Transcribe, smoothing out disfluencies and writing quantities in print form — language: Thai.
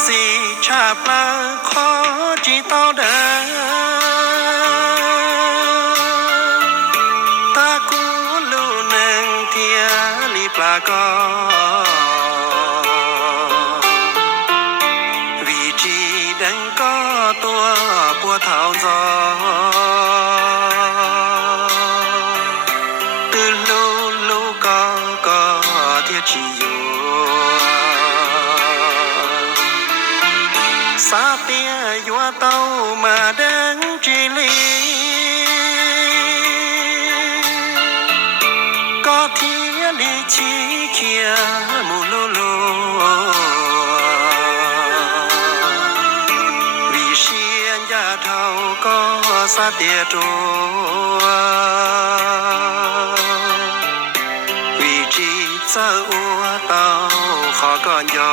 สีชาปลาขอจีเต้าเดินตากูลูหนึ่งเทียลีปลาก็วีจีดังก็ตัวปัวเท้าจอตื่นลูก็เทียจีอยู่ซาเตียยัวเต้ามาดังจีลีก็เทียลีชีเขียมูลูวิเชียนยาเท่าก็ซาเตียตัววิจีเจ้าเต้าขอก่อนยอ